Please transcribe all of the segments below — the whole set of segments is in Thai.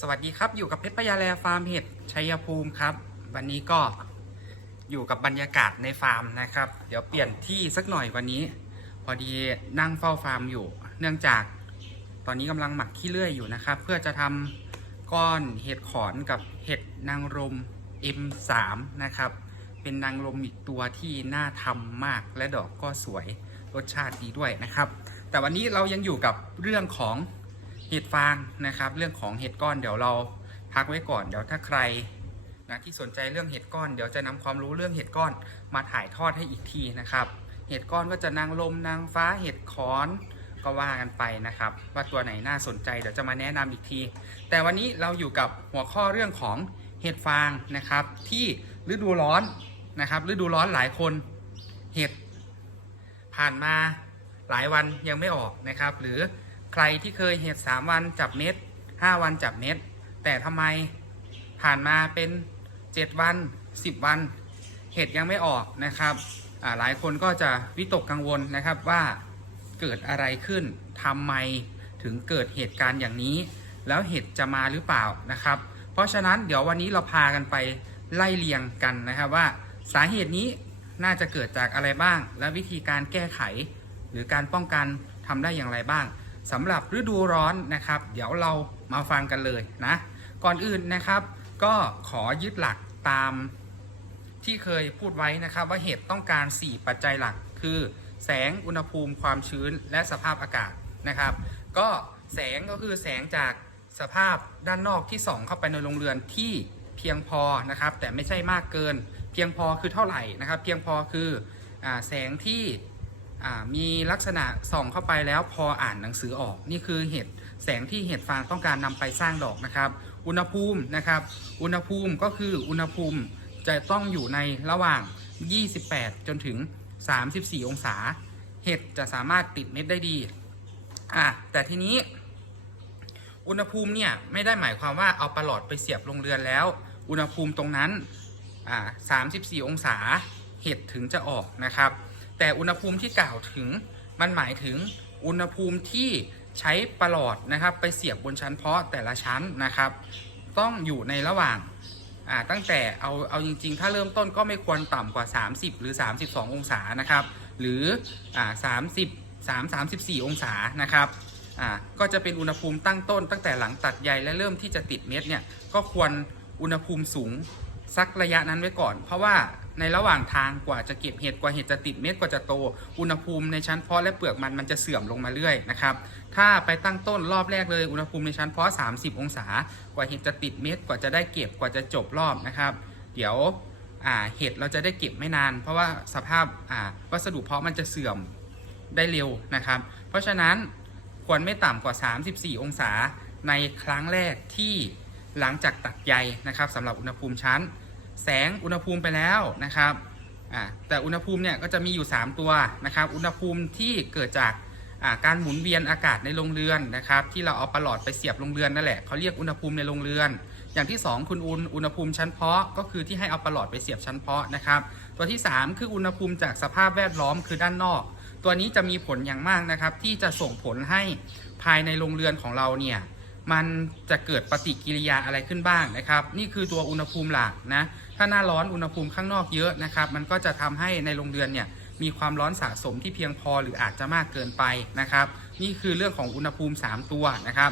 สวัสดีครับอยู่กับเพชรพยาแลฟาร์มเห็ดชัยภูมิครับ วันนี้ก็อยู่กับบรรยากาศในฟาร์มนะครับ เดี๋ยวเปลี่ยนที่สักหน่อยวันนี้ พอดีนั่งเฝ้าฟาร์มอยู่ เนื่องจากตอนนี้กำลังหมักขี้เลื่อยอยู่นะครับ เพื่อจะทำก้อนเห็ดขอนกับเห็ดนางรม M3 นะครับ เป็นนางรมอีกตัวที่น่าทำมากและดอกก็สวยรสชาติดีด้วยนะครับ แต่วันนี้เรายังอยู่กับเรื่องของ เห็ดฟางนะครับ เรื่องของเห็ดก้อนเดี๋ยวเราพักไว้ก่อนเดี๋ยวถ้าใครนะที่สนใจเรื่องเห็ดก้อน เดี๋ยวจะนำความรู้เรื่องเห็ดก้อนมาถ่ายทอดให้อีกทีนะครับ เห็ดก้อนก็จะนางลมนางฟ้าเห็ดขอนก็ว่ากันไปนะครับ ว่าตัวไหนน่าสนใจเดี๋ยวจะมาแนะนำอีกที แต่วันนี้เราอยู่กับหัวข้อเรื่องของเห็ดฟางนะครับ ที่ฤดูร้อนนะครับ ฤดูร้อนหลายคนเห็ดผ่านมาหลายวันยังไม่ออกนะครับ หรือ ใครที่เคยเห็ด3วันจับเม็ด5วันจับเม็ด แต่ทำไมผ่านมาเป็น7วัน10วัน เห็ดยังไม่ออกนะครับหลายคนก็จะวิตกกังวลนะครับว่าเกิดอะไรขึ้นทำไมถึงเกิดเหตุการณ์อย่างนี้ แล้วเห็ดจะมาหรือเปล่านะครับ เพราะฉะนั้นเดี๋ยววันนี้เราพากันไปไล่เลียงกันนะครับว่าสาเหตุนี้น่าจะเกิดจากอะไรบ้าง และวิธีการแก้ไข หรือการป้องกันทำได้อย่างไรบ้าง สำหรับฤดูร้อนนะครับ เดี๋ยวเรามาฟังกันเลยนะ ก่อนอื่นนะครับ ก็ขอยึดหลักตามที่เคยพูดไว้นะครับ ว่าเห็ดต้องการ 4 ปัจจัยหลัก คือ แสงอุณหภูมิความชื้นและสภาพอากาศนะครับ ก็แสงก็คือแสงจากสภาพด้านนอกที่ส่องเข้าไปในโรงเรือนที่เพียงพอนะครับ แต่ไม่ใช่มากเกิน เพียงพอคือเท่าไหร่นะครับ เพียงพอคืออแสงที่ มีลักษณะส่องเข้าไปแล้วพออ่านหนังสือออก นี่คือเห็ดแสงที่เห็ดฟางต้องการนำไปสร้างดอกนะครับ อุณหภูมินะครับ อุณหภูมิก็คืออุณหภูมิจะต้องอยู่ในระหว่าง 28 จนถึง 34 องศา เห็ดจะสามารถติดเม็ดได้ดีอะแต่ทีนี้ อุณหภูมิเนี่ยไม่ได้หมายความว่าเอาประหลอดไปเสียบลงเรือนแล้ว อุณหภูมิตรงนั้นอ่า34 องศา เห็ดถึงจะออกนะครับ แต่อุณหภูมิที่กล่าวถึงมันหมายถึงอุณหภูมิที่ใช้ประหลอดนะครับ ไปเสียบบนชั้นเพาะแต่ละชั้นนะครับ ต้องอยู่ในระหว่างตั้งแต่เอาเอาจริง ๆ ถ้าเริ่มต้นก็ไม่ควรต่ำกว่า 30 หรือ 32 องศานะครับ หรืออ่า30 3 34 องศานะครับอ่าก็จะเป็นอุณหภูมิตั้งต้น ตั้งแต่หลังตัดใยและเริ่มที่จะติดเม็ดเนี่ยก็ควรอุณหภูมิสูงสักระยะนั้นไว้ก่อน เพราะว่า ในระหว่างทางกว่าจะเก็บเห็ดกว่าเห็ดจะติดเม็ดกว่าจะโต อุณหภูมิในชั้นเพาะและเปลือกมันมันจะเสื่อมลงมาเรื่อยนะครับถ้าไปตั้งต้นรอบแรกเลยอุณหภูมิในชั้นเพาะ 30 องศา กว่าเห็ดจะติดเม็ดกว่าจะได้เก็บกว่าจะจบรอบนะครับ เดี๋ยวเห็ดเราจะได้เก็บไม่นาน เพราะว่าสภาพวัสดุเพาะมันจะเสื่อมได้เร็วนะครับ เพราะฉะนั้นควรไม่ต่ำกว่า 34 องศาในครั้งแรกที่หลังจากตัดใยนะครับสำหรับอุณหภูมิชั้น แสงอุณหภูมิไปแล้วนะครับแต่อุณหภูมิเนี่ยก็จะมีอยู่ 3 ตัวนะครับ อุณหภูมิที่เกิดจากการหมุนเวียนอากาศในโรงเรือนนะครับ ที่เราเอาปลอดไปเสียบโรงเรือนนั่นแหละเขาเรียกอุณหภูมิในโรงเรือน อย่างที่ 2 คุณอุณอุณหภูมิชั้นเพาะก็คือที่ให้เอาปลอดไปเสียบชั้นเพาะนะครับ ตัวที่ 3 คืออุณหภูมิจากสภาพแวดล้อมคือด้านนอก ตัวนี้จะมีผลอย่างมากนะครับ ที่จะส่งผลให้ภายในโรงเรือนของเราเนี่ย มันจะเกิดปฏิกิริยาอะไรขึ้นบ้างนะครับ นี่คือตัวอุณหภูมิหลักนะถ้าหน้าร้อนอุณหภูมิข้างนอกเยอะนะครับ มันก็จะทำให้ในโรงเรือนเนี่ยมีความร้อนสะสมที่เพียงพอหรืออาจจะมากเกินไปนะครับ นี่คือเรื่องของอุณหภูมิ 3 ตัวนะครับ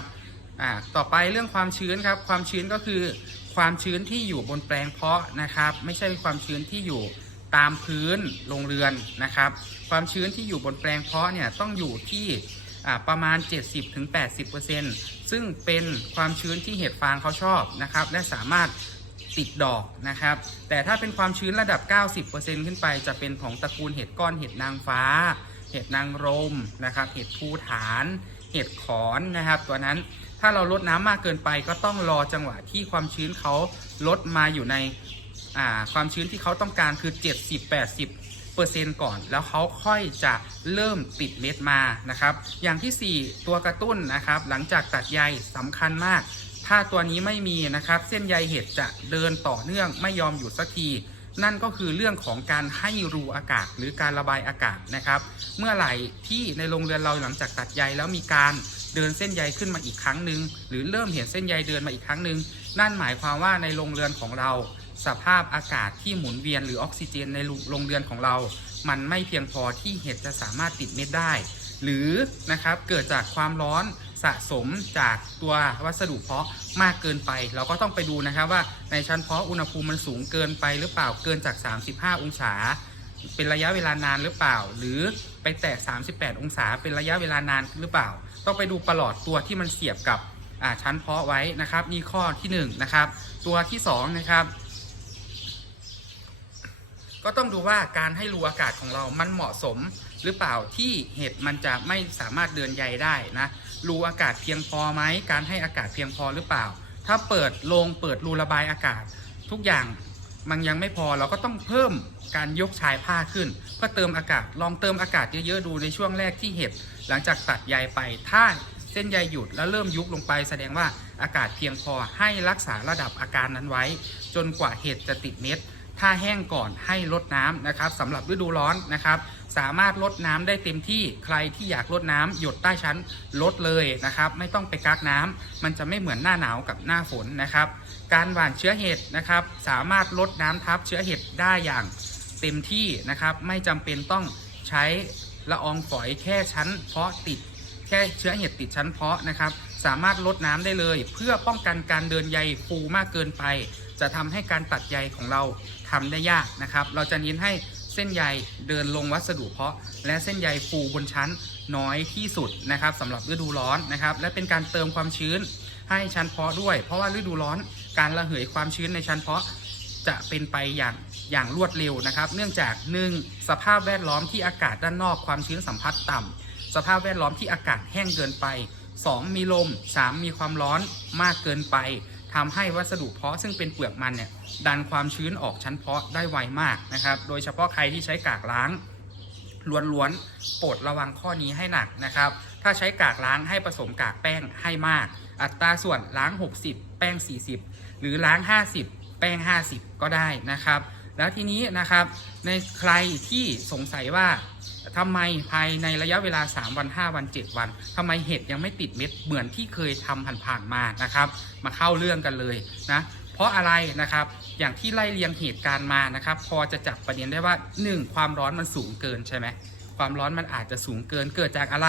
อ่าต่อไปเรื่องความชื้นครับความชื้นก็คือความชื้นที่อยู่บนแปลงเพาะนะครับ ไม่ใช่ความชื้นที่อยู่ตามพื้นโรงเรือนนะครับ ความชื้นที่อยู่บนแปลงเพาะเนี่ยต้องอยู่ที่ ประมาณ 70-80%ซึ่งเป็นความชื้นที่เห็ดฟางเขาชอบนะครับ และสามารถติดดอกนะครับ แต่ถ้าเป็นความชื้นระดับ 90%ขึ้นไป จะเป็นของตระกูลเห็ดก้อนเห็ดนางฟ้า เห็ดนางรมนะครับ เห็ดภูฐาน เห็ดขอนนะครับ ตัวนั้นถ้าเราลดน้ำมากเกินไปก็ต้องรอจังหวะที่ความชื้นเขาลดมาอยู่ในความชื้นที่เขาต้องการคือ 70-80 ปอร์เซ็นต์ก่อน แล้วเขาค่อยจะเริ่มติดเม็ดมานะครับ อย่างที่ 4 ตัวกระตุ้นนะครับ หลังจากตัดใยสำคัญมาก ถ้าตัวนี้ไม่มีนะครับ เส้นใยเห็ดจะเดินต่อเนื่องไม่ยอมหยุดสักทีนั่นก็คือเรื่องของการให้รูอากาศหรือการระบายอากาศนะครับ เมื่อไหร่ที่ในโรงเรือนเราหลังจากตัดใยแล้วมีการเดินเส้นใยขึ้นมาอีกครั้งหนึ่งหรือเริ่มเห็นเส้นใยเดินมาอีกครั้งหนึ่งนั่นหมายความว่าในโรงเรือนของเรา สภาพอากาศที่หมุนเวียนหรือออกซิเจนในโรงเรือนของเรา มันไม่เพียงพอที่เห็ดจะสามารถติดเม็ดได้ หรือนะครับเกิดจากความร้อนสะสมจากตัววัสดุเพาะมากเกินไป เราก็ต้องไปดูนะครับว่าในชั้นเพาะอุณหภูมิมันสูงเกินไปหรือเปล่าเกินจาก 35 องศา เป็นระยะเวลานานหรือเปล่า หรือไปแตะ 38 องศา เป็นระยะเวลานานหรือเปล่า ต้องไปดูปลอดตัวที่มันเสียบกับชั้นเพาะไว้นะครับนี่ข้อที่หนึ่งนะครับตัวที่สองนะครับ ก็ต้องดูว่าการให้รูอากาศของเรามันเหมาะสม หรือเปล่าที่เห็ดมันจะไม่สามารถเดินใยได้นะรูอากาศเพียงพอไหมการให้อากาศเพียงพอหรือเปล่า ถ้าเปิดโรงเปิดรูระบายอากาศ ทุกอย่างมันยังไม่พอเราก็ต้องเพิ่มการยกชายผ้าขึ้น เพื่อเติมอากาศลองเติมอากาศเยอะๆดูในช่วงแรกที่เห็ดหลังจากตัดใยไปถ้าเส้นใยหยุดแล้วเริ่มยุบลงไป แสดงว่าอากาศเพียงพอให้รักษาระดับอาการนั้นไว้ จนกว่าเห็ดจะติดเม็ด ถ้าแห้งก่อนให้ลดน้ำนะครับสำหรับฤดูร้อนนะครับ สามารถลดน้ำได้เต็มที่ใครที่อยากลดน้ำหยดใต้ชั้นลดเลยนะครับ ไม่ต้องไปกักน้ำมันจะไม่เหมือนหน้าหนาวกับหน้าฝนนะครับ การหว่านเชื้อเห็ดนะครับ สามารถลดน้ำทับเชื้อเห็ดได้อย่างเต็มที่นะครับ ไม่จำเป็นต้องใช้ละอองฝอยแค่ชั้นเพาะติดแค่เชื้อเห็ดติดชั้นเพาะนะครับ สามารถลดน้ำได้เลย เพื่อป้องกันการเดินใยฟูมากเกินไป จะทำให้การตัดใยของเรา ทำได้ยากนะครับ เราจะเน้นให้เส้นใยเดินลงวัสดุเพาะ และเส้นใยฟูบนชั้นน้อยที่สุดนะครับสำหรับฤดูร้อนนะครับ และเป็นการเติมความชื้นให้ชั้นเพาะด้วย เพราะว่าฤดูร้อนการระเหยความชื้นในชั้นเพาะจะเป็นไปอย่างอย่างรวดเร็วนะครับ เนื่องจาก 1. สภาพแวดล้อมที่อากาศด้านนอกความชื้นสัมผัสต่ำสภาพแวดล้อมที่อากาศแห้งเกินไป 2. มีลม 3. มีความร้อนมากเกินไป ทำให้วัสดุเพาะซึ่งเป็นเปลือกมันเนี่ยดันความชื้นออกชั้นเพาะได้ไวมากนะครับ โดยเฉพาะใครที่ใช้กากล้างล้วนๆโปรดระวังข้อนี้ให้หนักนะครับ ถ้าใช้กากล้างให้ผสมกากแป้งให้มาก อัตราส่วนล้าง 60 แป้ง 40 หรือล้าง 50 แป้ง 50 ก็ได้นะครับ แล้วทีนี้นะครับในใครที่สงสัยว่าทำไมภายในระยะเวลา 3 วัน 5 วัน 7 วันทำไมเห็ดยังไม่ติดเม็ดเหมือนที่เคยทำผ่านๆมานะครับ มาเข้าเรื่องกันเลยนะเพราะอะไรนะครับอย่างที่ไล่เรียงเหตุการณ์มานะครับ พอจะจับประเด็นได้ว่า 1. ความร้อนมันสูงเกินใช่ไหมความร้อนมันอาจจะสูงเกินเกิดจากอะไร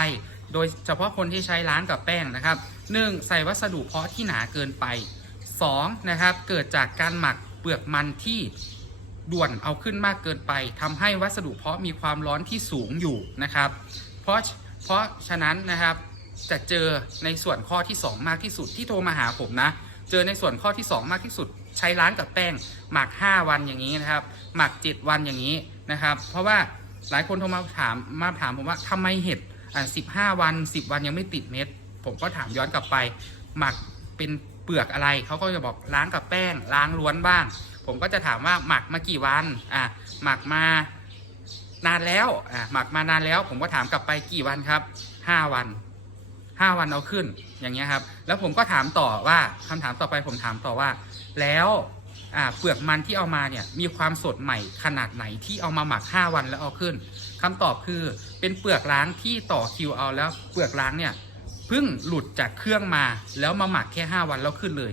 โดยเฉพาะคนที่ใช้ล้างกับแป้งนะครับ 1. ใส่วัสดุเพาะที่หนาเกินไป 2. นะครับเกิดจากการหมักเปลือกมันที่ ด่วนเอาขึ้นมากเกินไปทำให้วัสดุเพาะมีความร้อนที่สูงอยู่นะครับ เพราะเพราะฉะนั้นนะครับจะเจอในส่วนข้อที่ 2 มากที่สุดที่โทรมาหาผมนะ เจอในส่วนข้อที่ 2 มากที่สุด ใช้ล้างกับแป้ง หมัก 5 วันอย่างนี้นะครับ หมัก 7 วันอย่างนี้นะครับ เพราะว่าหลายคนโทรมาถามมาถามผมว่าทำไมเห็ดอ่า15วัน 10 วันยังไม่ติดเม็ด ผมก็ถามย้อนกลับไป หมักเป็นเปลือกอะไร เขาก็จะบอกล้างกับแป้ง ล้างล้วนบ้าง ผมก็จะถามว่าหมักมากี่วันอะหมักมานานแล้วอะหมักมานานแล้ว ผมก็ถามกลับไปกี่วันครับ5วัน5วันเอาขึ้นอย่างเงี้ยครับ แล้วผมก็ถามต่อว่าคำถามต่อไปผมถามต่อว่า แล้วอ่าเปลือกมันที่เอามาเนี่ยมีความสดใหม่ขนาดไหนที่เอามาหมัก 5 วันแล้วเอาขึ้นคำตอบคือเป็นเปลือกล้างที่ต่อคิวเอาแล้วเปลือกล้างเนี่ยเพิ่งหลุดจากเครื่องมาแล้วมาหมักแค่ 5 วันแล้วขึ้นเลย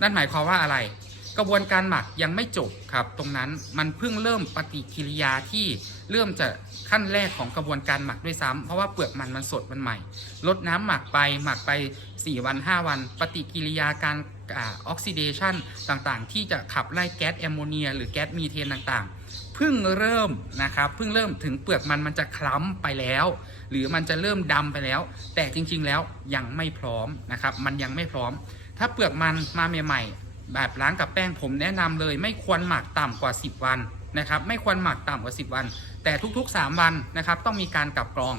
นั่นหมายความว่าอะไร กระบวนการหมักยังไม่จบครับ ตรงนั้นมันเพิ่งเริ่มปฏิกิริยาที่เริ่มจะขั้นแรกของกระบวนการหมักด้วยซ้ำเพราะว่าเปลือกมันมันสดมันใหม่ ลดน้ำหมักไปหมักไป 4 วัน 5 วัน ปฏิกิริยาการออกซิเดชันต่างๆ ที่จะขับไล่แก๊สแอมโมเนีย หรือแก๊สมีเทนต่างๆ เพิ่งเริ่มนะครับเพิ่งเริ่มถึงเปลือกมันมันจะคล้ำไปแล้ว หรือมันจะเริ่มดำไปแล้ว แต่จริงๆแล้วยังไม่พร้อมนะครับมันยังไม่พร้อม ถ้าเปลือกมันมาใหม่ๆ แบบล้างกับแป้งผมแนะนำเลย ไม่ควรหมักต่ำกว่า 10 วันนะครับไม่ควรหมักต่ำกว่า 10 วัน แต่ทุกๆ 3 วันนะครับต้องมีการกลับกรอง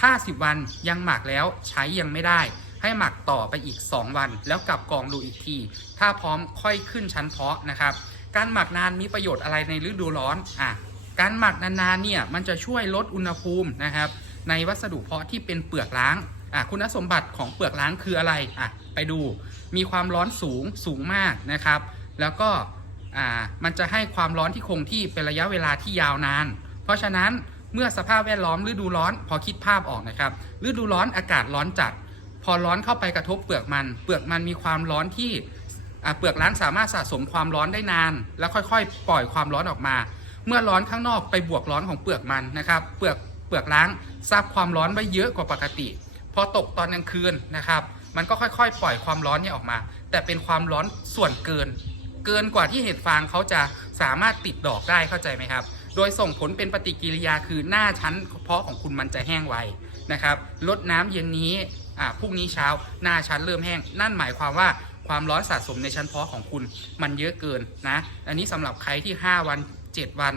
ถ้า 10 วันยังหมักแล้วใช้ยังไม่ได้ ให้หมักต่อไปอีก 2 วัน แล้วกลับกรองดูอีกที ถ้าพร้อมค่อยขึ้นชั้นเพาะนะครับ การหมักนานมีประโยชน์อะไรในฤดูร้อนอะการหมักนานๆเนี่ยมันจะช่วยลดอุณหภูมินะครับในวัสดุเพาะที่เป็นเปลือกล้าง อะคุณสมบัติของเปลือกล้างคืออะไรอะไปดูมีความร้อนสูงสูงมากนะครับ แล้วก็อ่ามันจะให้ความร้อนที่คงที่เป็นระยะเวลาที่ยาวนาน เพราะฉะนั้นเมื่อสภาพแวดล้อมฤดูร้อนพอคิดภาพออกนะครับฤดูร้อนอากาศร้อนจัด พอร้อนเข้าไปกระทบเปลือกมัน เปลือกมันมีความร้อนที่เปลือกล้างสามารถสะสมความร้อนได้นาน แล้วค่อยๆ ปล่อยความร้อนออกมา เมื่อร้อนข้างนอกไปบวกร้อนของเปลือกมันนะครับ เปลือกเปลือกล้างซับความร้อนไว้เยอะกว่าปกติ พอตกตอนกลางคืนนะครับ มันก็ค่อยๆ ปล่อยความร้อนเนี่ยออกมา แต่เป็นความร้อนส่วนเกิน เกินกว่าที่เห็ดฟางเขาจะสามารถติดดอกได้เข้าใจไหมครับ โดยส่งผลเป็นปฏิกิริยาคือหน้าชั้นเพาะของคุณมันจะแห้งไวนะครับลดน้ำเย็นนี้อ่าพรุ่งนี้เช้าหน้าชั้นเริ่มแห้ง นั่นหมายความว่าความร้อนสะสมในชั้นเพาะของคุณมันเยอะเกินนะ อันนี้สำหรับใครที่ 5 วัน 7 วัน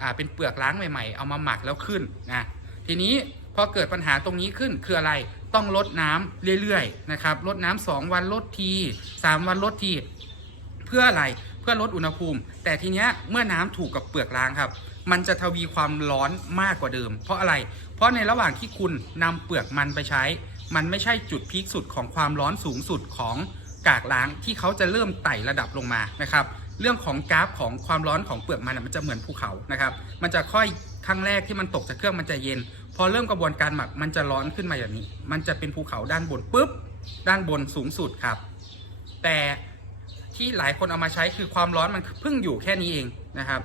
อ่าเป็นเปลือกล้างใหม่ ๆ เอามาหมักแล้วขึ้นนะ ทีนี้ อเกิดปัญหาตรงนี้ขึ้นคืออะไรต้องลดน้ำเรื่อยๆนะครับลดน้ำสองวันลดทีสามวันลดที เพื่ออะไรเพื่อลดอุณหภูมิ แต่ทีเนี้ยเมื่อน้ำถูกกับเปลือกล้างครับ มันจะทวีความร้อนมากกว่าเดิม เพราะอะไร เพราะในระหว่างที่คุณนำเปลือกมันไปใช้ มันไม่ใช่จุดพีคสุดของความร้อนสูงสุดของกากล้างที่เขาจะเริ่มไต่ระดับลงมานะครับเรื่องของกราฟของความร้อนของเปลือกมันอะมันจะเหมือนภูเขานะครับ มันจะค่อยครั้งแรกที่มันตกจากเครื่องมันจะเย็น พอเริ่มกระบวนการหมักมันจะร้อนขึ้นมาอย่างนี้ มันจะเป็นภูเขาด้านบนปุ๊บ ด้านบนสูงสุดครับ แต่ที่หลายคนเอามาใช้คือความร้อนมันเพิ่งอยู่แค่นี้เองนะครับ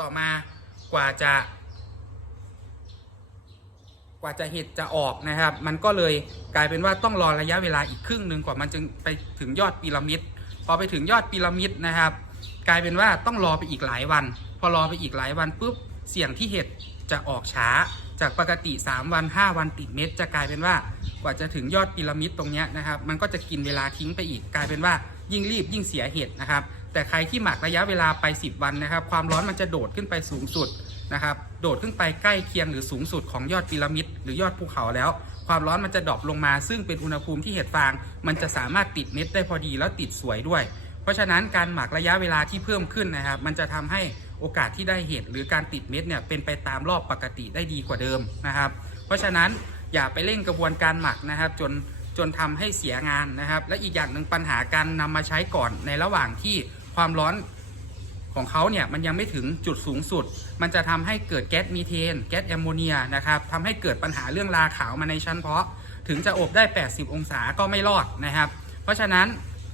ต่อมากว่าจะ กว่าจะเห็ดจะออกนะครับ มันก็เลยกลายเป็นว่าต้องรอระยะเวลาอีกครึ่งหนึ่งกว่ามันจะไปถึงยอดพีระมิด พอไปถึงยอดพีระมิดนะครับ กลายเป็นว่าต้องรอไปอีกหลายวัน พอรอไปอีกหลายวันปุ๊บเสี่ยงที่เห็ด จะออกช้า จากปกติ 3 วัน 5 วันติดเม็ด จะกลายเป็นว่ากว่าจะถึงยอดพีระมิดตรงนี้นะครับ มันก็จะกินเวลาทิ้งไปอีก กลายเป็นว่ายิ่งรีบยิ่งเสียเห็ดนะครับ แต่ใครที่หมักระยะเวลาไป 10 วันนะครับ ความร้อนมันจะโดดขึ้นไปสูงสุดนะครับ โดดขึ้นไปใกล้เคียงหรือสูงสุดของยอดพีระมิดหรือยอดภูเขาแล้ว ความร้อนมันจะดรอปลงมา ซึ่งเป็นอุณหภูมิที่เห็ดฟาง มันจะสามารถติดเม็ดได้พอดีแล้วติดสวยด้วย เพราะฉะนั้นการหมักระยะเวลาที่เพิ่มขึ้นนะครับ มันจะทำให้ โอกาสที่ได้เห็ดหรือการติดเม็ดเนี่ยเป็นไปตามรอบปกติได้ดีกว่าเดิมนะครับ เพราะฉะนั้นอย่าไปเร่งกระบวนการหมักนะครับ จนจนทำให้เสียงานนะครับ และอีกอย่างหนึ่งปัญหาการนำมาใช้ก่อนในระหว่างที่ความร้อนของเขาเนี่ยมันยังไม่ถึงจุดสูงสุด มันจะทำให้เกิดแก๊สมีเทน แก๊สแอมโมเนียนะครับทำให้เกิดปัญหาเรื่องราขาวมาในชั้นเพาะ ถึงจะอบได้ 80 องศาก็ไม่รอดนะครับ เพราะฉะนั้น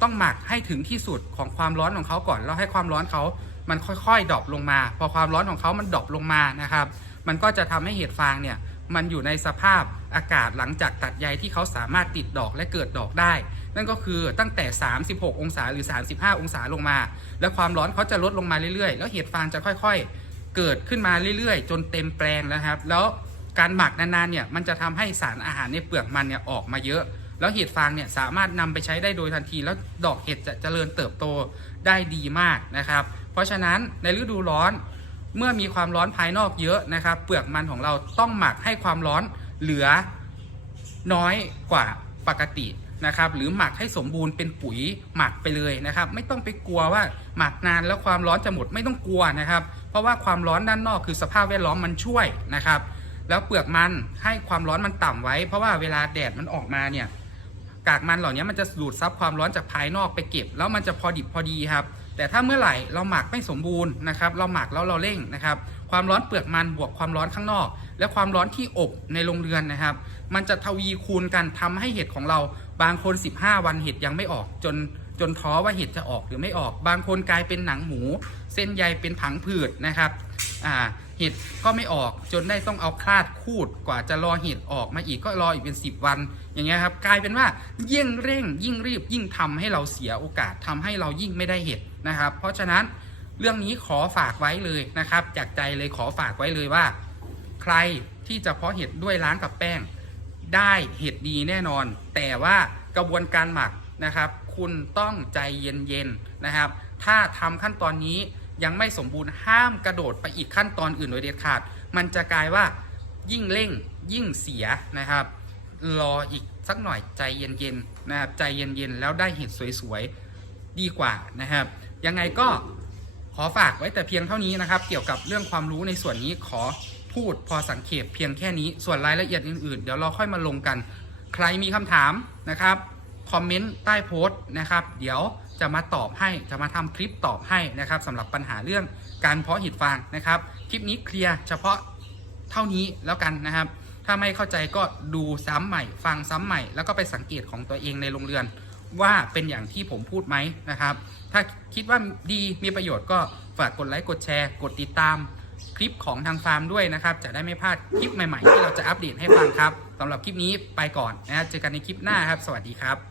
ต้องหมักให้ถึงที่สุดของความร้อนของเขาก่อน แล้วให้ความร้อนเขา มันค่อยๆดรอปลงมา พอความร้อนของเขามันดรอปลงมานะครับ มันก็จะทำให้เห็ดฟางเนี่ยมันอยู่ในสภาพอากาศหลังจากตัดใยที่เขาสามารถติดดอกและเกิดดอกได้ นั่นก็คือตั้งแต่ 36 องศาหรือ 35 องศาลงมา แล้วความร้อนเขาจะลดลงมาเรื่อยๆ แล้วเห็ดฟางจะค่อยๆ เกิดขึ้นมาเรื่อยๆ จนเต็มแปลงนะครับ แล้วการหมักนานๆเนี่ยมันจะทำให้สารอาหารในเปลือกมันเนี่ยออกมาเยอะ แล้วเห็ดฟางเนี่ยสามารถนำไปใช้ได้โดยทันที แล้วดอกเห็ดจะเจริญเติบโตได้ดีมากนะครับ ราะฉะนั้นในฤดูร้อนเมื่อมีความร้อนภายนอกเยอะนะครับ เปลือกมันของเราต้องหมักให้ความร้อนเหลือน้อยกว่าปกตินะครับ หรือหมักให้สมบูรณ์เป็นปุ๋ยหมักไปเลยนะครับ ไม่ต้องไปกลัวว่าหมักนานแล้วความร้อนจะหมดไม่ต้องกลัวนะครับ เพราะว่าความร้อนด้านนอกคือสภาพแวดล้อมมันช่วยนะครับ แล้วเปลือกมันให้ความร้อนมันต่ำไว้ เพราะว่าเวลาแดดมันออกมาเนี่ยกากมันเหล่านี้มันจะดูดซับความร้อนจากภายนอกไปเก็บ แล้วมันจะพอดิบพอดีครับ แต่ถ้าเมื่อไหร่เราหมักไม่สมบูรณ์นะครับเราหมักแล้วเราเร่งนะครับความร้อนเปลือกมันบวกความร้อนข้างนอก และความร้อนที่อบในโรงเรือนนะครับ มันจะทวีคูณกันทำให้เห็ดของเราบางคน 15 วันเห็ดยังไม่ออกจน จนท้อว่าเห็ดจะออกหรือไม่ออก บางคนกลายเป็นหนังหมู เส้นใยเป็นผังผืดนะครับอ่าเห็ดก็ไม่ออกจนได้ต้องเอาคลาดคูดกว่าจะรอเห็ดออกมาอีกก็รออีกเป็น 10 วัน อย่างเงี้ยครับกลายเป็นว่ายิ่งเร่ง ยิ่งรีบยิ่งทำให้เราเสียโอกาสทำให้เรายิ่งไม่ได้เห็ดนะครับ เพราะฉะนั้นเรื่องนี้ขอฝากไว้เลยนะครับ จากใจเลยขอฝากไว้เลยว่า ใครที่จะเพาะเห็ดด้วยล้างกับแป้ง ได้เห็ดดีแน่นอน แต่ว่ากระบวนการหมักนะครับ คุณต้องใจเย็นๆนะครับ ถ้าทำขั้นตอนนี้ยังไม่สมบูรณ์ห้ามกระโดดไปอีกขั้นตอนอื่นโดยเด็ดขาด มันจะกลายว่ายิ่งเร่งยิ่งเสียนะครับ รออีกสักหน่อยใจเย็นๆนะครับใจเย็นๆแล้วได้เห็ดสวยๆดีกว่านะครับ ยังไงก็ขอฝากไว้แต่เพียงเท่านี้นะครับ เกี่ยวกับเรื่องความรู้ในส่วนนี้ขอพูดพอสังเขปเพียงแค่นี้ส่วนรายละเอียดอื่นๆ เดี๋ยวเราค่อยมาลงกัน ใครมีคำถามนะครับ คอมเมนต์ใต้โพสต์นะครับ เดี๋ยวจะมาตอบให้จะมาทำคลิปตอบให้นะครับสำหรับปัญหาเรื่องการเพาะเห็ดฟางนะครับ คลิปนี้เคลียร์เฉพาะเท่านี้แล้วกันนะครับ ถ้าไม่เข้าใจก็ดูซ้ำใหม่ฟังซ้ำใหม่ แล้วก็ไปสังเกตของตัวเองในโรงเรือน ว่าเป็นอย่างที่ผมพูดไหมนะครับ ถ้าคิดว่าดีมีประโยชน์ก็ฝากกดไลค์กดแชร์ กดติดตามคลิปของทางฟาร์มด้วยนะครับ จะได้ไม่พลาดคลิปใหม่ๆที่เราจะอัปเดตให้ฟังครับสำหรับคลิปนี้ไปก่อนนะฮะเจอกันในคลิปหน้าครับ สวัสดีครับ